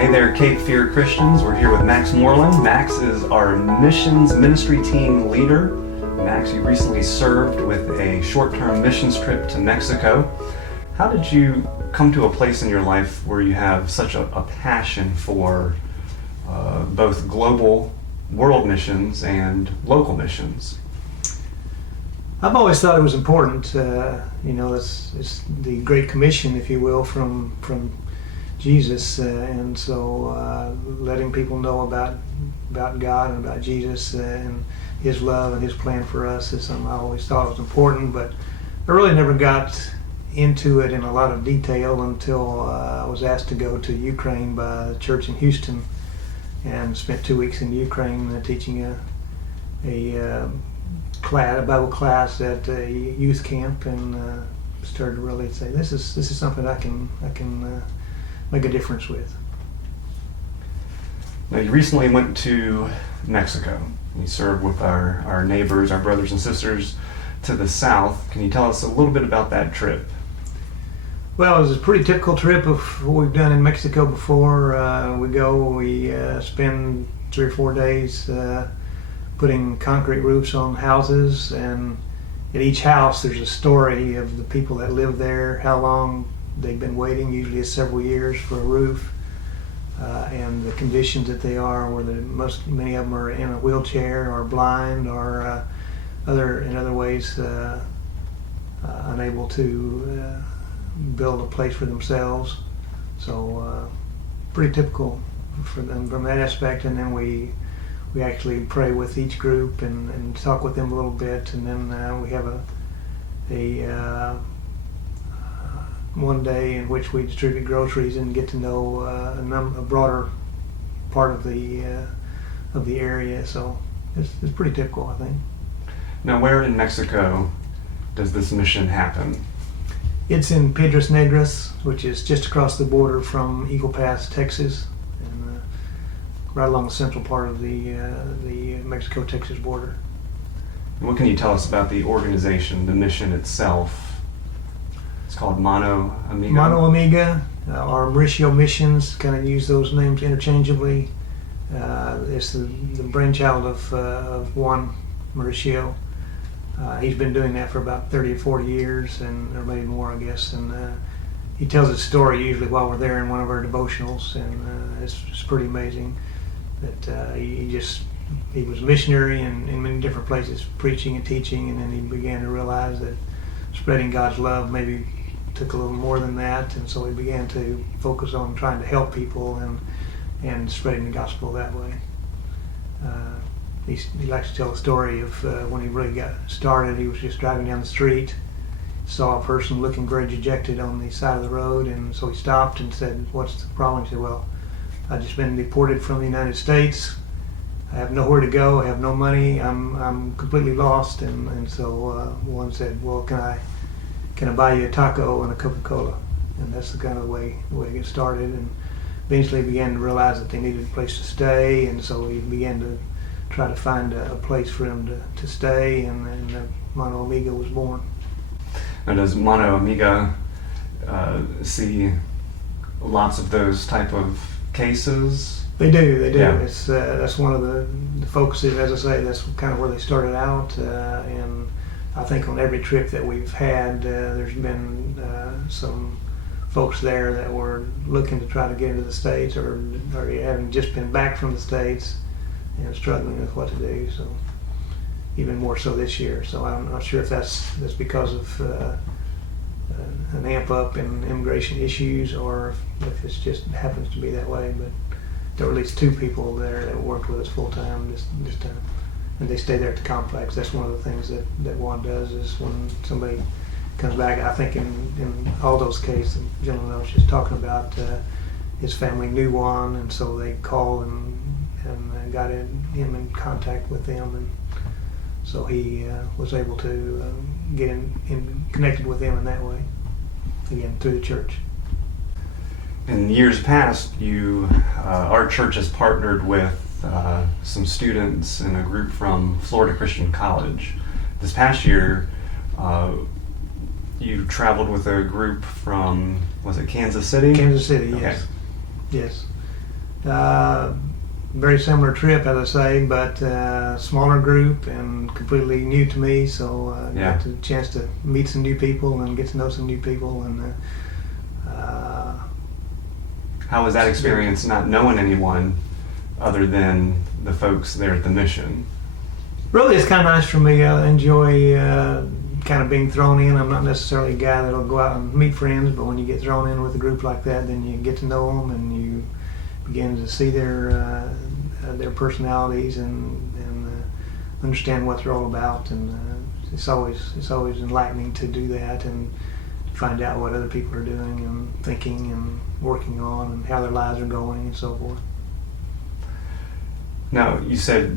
Hey there, Cape Fear Christians. We're here with Max Moreland. Max is our missions ministry team leader. Max, you recently served with a short-term missions trip to Mexico. How did you come to a place in your life where you have such a passion for both global world missions and local missions? I've always thought it was important. It's the Great Commission, if you will, from Jesus, and so letting people know about God and about Jesus and His love and His plan for us is something I always thought was important. But I really never got into it in a lot of detail until I was asked to go to Ukraine by a church in Houston, and spent 2 weeks in Ukraine teaching a Bible class at a youth camp, and started to really say this is something I can make a difference with. Now, you recently went to Mexico. You served with our neighbors, our brothers and sisters to the south. Can you tell us a little bit about that trip? Well, it was a pretty typical trip of what we've done in Mexico before. We spend 3 or 4 days putting concrete roofs on houses, and at each house there's a story of the people that live there, how long they've been waiting, usually it's several years, for a roof, and the conditions that they are, where many of them are in a wheelchair or blind or in other ways unable to build a place for themselves. So pretty typical for them from that aspect. And then we actually pray with each group and talk with them a little bit, and then we have a one day in which we distribute groceries and get to know a broader part of the area. So it's pretty typical, I think. Now, where in Mexico does this mission happen? It's in Piedras Negras, which is just across the border from Eagle Pass, Texas, and right along the central part of the Mexico-Texas border. And what can you tell us about the organization, the mission itself? It's called Mano Amiga. Mano Amiga, or Mauricio Missions, kind of use those names interchangeably. It's the brainchild of Juan Mauricio. He's been doing that for about 30 or 40 years, or maybe more, I guess. And he tells his story usually while we're there in one of our devotionals, and it's pretty amazing that he was a missionary in many different places, preaching and teaching, and then he began to realize that spreading God's love maybe took a little more than that, and so he began to focus on trying to help people and spreading the gospel that way. He likes to tell the story of when he really got started. He was just driving down the street, saw a person looking very dejected on the side of the road, and so he stopped and said, "What's the problem?" He said, "Well, I've just been deported from the United States. I have nowhere to go. I have no money. I'm completely lost." And so one said, "Well, can I buy you a taco and a Coca-Cola?" And that's the kind of way it gets started. And eventually began to realize that they needed a place to stay, and so he began to try to find a place for him to stay, and Mano Amiga was born. Now, does Mano Amiga see lots of those type of cases? They do. Yeah. It's that's one of the focuses. As I say, that's kind of where they started out, and I think on every trip that we've had, there's been some folks there that were looking to try to get into the States, or having just been back from the States and struggling with what to do. So even more so this year. So I'm not sure if that's because of an amp up in immigration issues, or if it just happens to be that way. But there were at least 2 people there that worked with us full time this time, and they stay there at the complex. That's one of the things that Juan does, is when somebody comes back. I think in all those cases, the gentleman I was just talking about, his family knew Juan, and so they called and got him in contact with them, and so he was able to get connected with them in that way, again through the church. In years past, our church has partnered with some students in a group from Florida Christian College. This past year, you traveled with a group from, was it Kansas City? Kansas City, yes. Okay. Yes. Very similar trip, as I say, but smaller group and completely new to me. So Yeah. got the chance to meet some new people and get to know some new people. And How was that experience not knowing anyone other than the folks there at the mission? really, it's kind of nice for me. I enjoy kind of being thrown in. I'm not necessarily a guy that'll go out and meet friends, but when you get thrown in with a group like that, then you get to know them and you begin to see their personalities and understand what they're all about. And it's always enlightening to do that and find out what other people are doing and thinking and working on and how their lives are going and so forth. Now, you said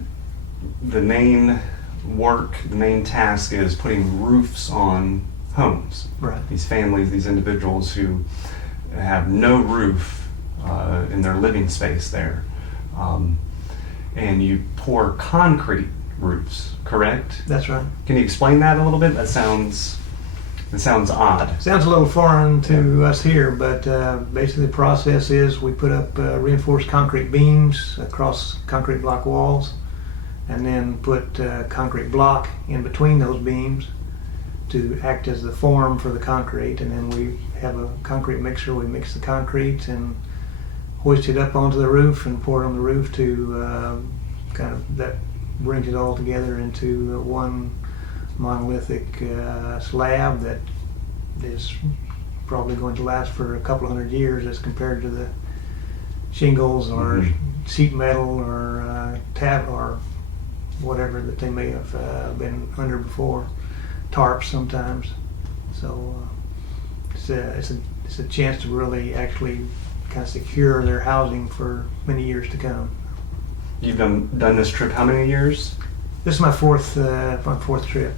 the main work, the main task is putting roofs on homes. Right. These families, these individuals who have no roof in their living space there. And you pour concrete roofs, correct? That's right. Can you explain that a little bit? That sounds odd. Sounds a little foreign to us here, but basically the process is we put up reinforced concrete beams across concrete block walls and then put concrete block in between those beams to act as the form for the concrete. And then we have a concrete mixer. We mix the concrete and hoist it up onto the roof and pour it on the roof to kind of, that brings it all together into one monolithic slab that is probably going to last for a couple hundred years as compared to the shingles or sheet metal or tab or whatever that they may have been under before, tarps sometimes. So it's a chance to really actually kind of secure their housing for many years to come. You've done this trip how many years? This is my fourth trip.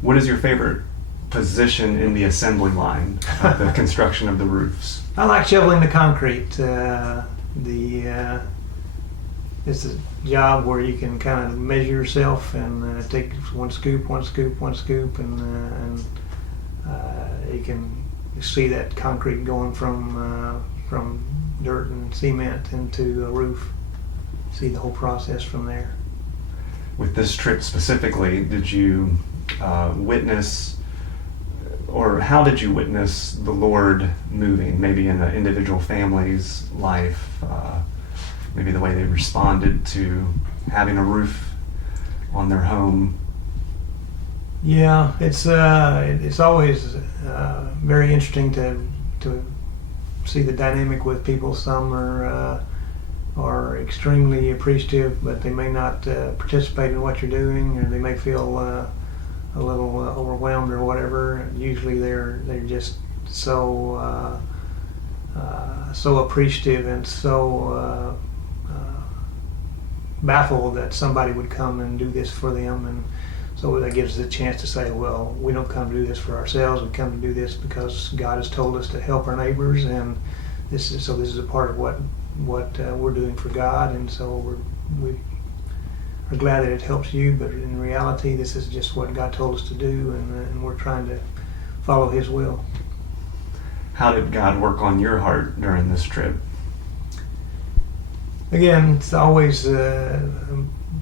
What is your favorite position in the assembly line of the construction of the roofs? I like shoveling the concrete. It's a job where you can kind of measure yourself and take one scoop, and you can see that concrete going from dirt and cement into a roof. See the whole process from there. With this trip specifically, did you witness, or how did you witness the Lord moving, maybe in an individual family's life, maybe the way they responded to having a roof on their home? Yeah, it's always very interesting to see the dynamic with people. Some are extremely appreciative, but they may not participate in what you're doing, or they may feel a little overwhelmed or whatever. Usually they're just so appreciative and so baffled that somebody would come and do this for them. And so that gives us a chance to say, well, we don't come to do this for ourselves. We come to do this because God has told us to help our neighbors, and this is a part of what we're doing for God. And so we are glad that it helps you, but in reality, this is just what God told us to do, and we're trying to follow His will. How did God work on your heart during this trip? Again, it's always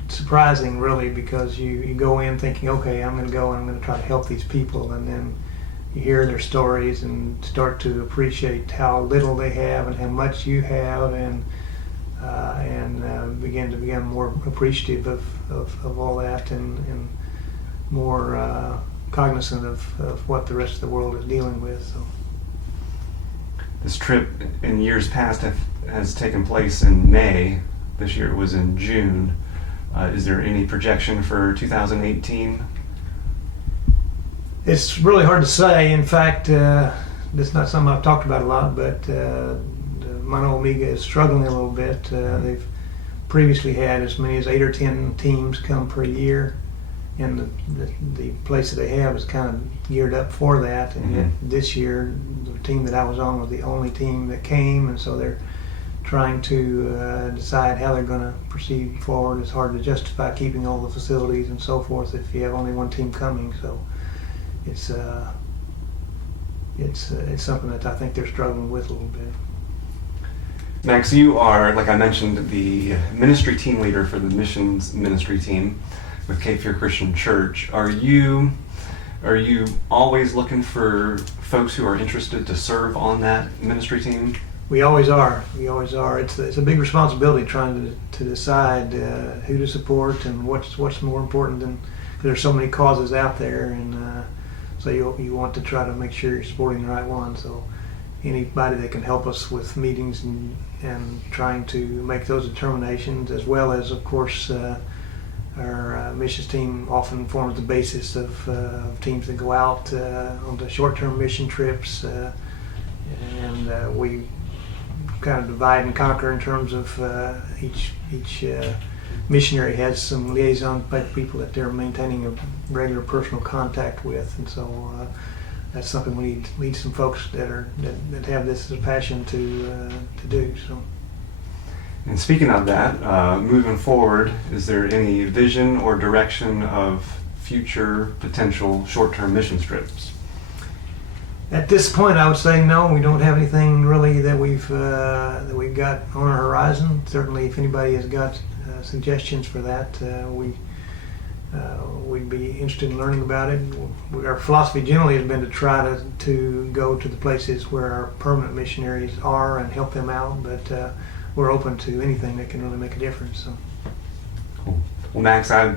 surprising, really, because you go in thinking, okay, I'm going to go and I'm going to try to help these people, and then you hear their stories and start to appreciate how little they have and how much you have, and begin to become more appreciative of all that, and more cognizant of what the rest of the world is dealing with. So. This trip in years past has taken place in May. This year it was in June. Is there any projection for 2018? It's really hard to say. In fact, it's not something I've talked about a lot, but Mono Omega is struggling a little bit. They've previously had as many as 8 or 10 teams come per year, and the place that they have is kind of geared up for that. And yet this year, the team that I was on was the only team that came, and so they're trying to decide how they're going to proceed forward. It's hard to justify keeping all the facilities and so forth if you have only one team coming. So it's something that I think they're struggling with a little bit. Max, you are, like I mentioned, the ministry team leader for the missions ministry team with Cape Fear Christian Church. Are you always looking for folks who are interested to serve on that ministry team? We always are. We always are. It's a big responsibility trying to decide who to support and what's more important than, because there's so many causes out there, and so you want to try to make sure you're supporting the right one. So anybody that can help us with meetings and trying to make those determinations, as well as, of course, our missions team often forms the basis of teams that go out on the short-term mission trips, and we kind of divide and conquer in terms of each missionary has some liaison people that they're maintaining a regular personal contact with, and so that's something we need some folks that have this as a passion to do. So. And speaking of that, moving forward, is there any vision or direction of future potential short-term mission trips? At this point, I would say no. We don't have anything really that we've got on our horizon. Certainly, if anybody has got suggestions for that, we'd be interested in learning about it. Our philosophy generally has been to try to go to the places where our permanent missionaries are and help them out, but we're open to anything that can really make a difference. So. Cool. Well, Max, I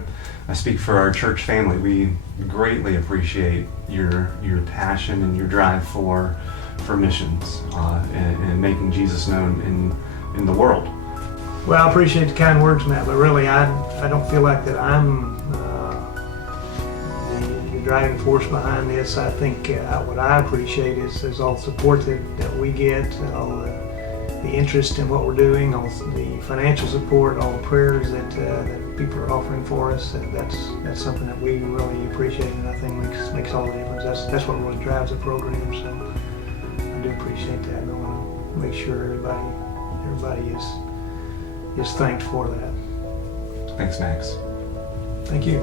speak for our church family. We greatly appreciate your passion and your drive for missions and making Jesus known in the world. Well, I appreciate the kind words, Matt, but really I don't feel like that I'm the driving force behind this. I think what I appreciate is all the support that we get, all the interest in what we're doing, all the financial support, all the prayers that people are offering for us. That's something that we really appreciate, and I think makes all the difference. That's what really drives the program. So I do appreciate that. I want to make sure everybody is thanked for that. Thanks, Max. Thank you.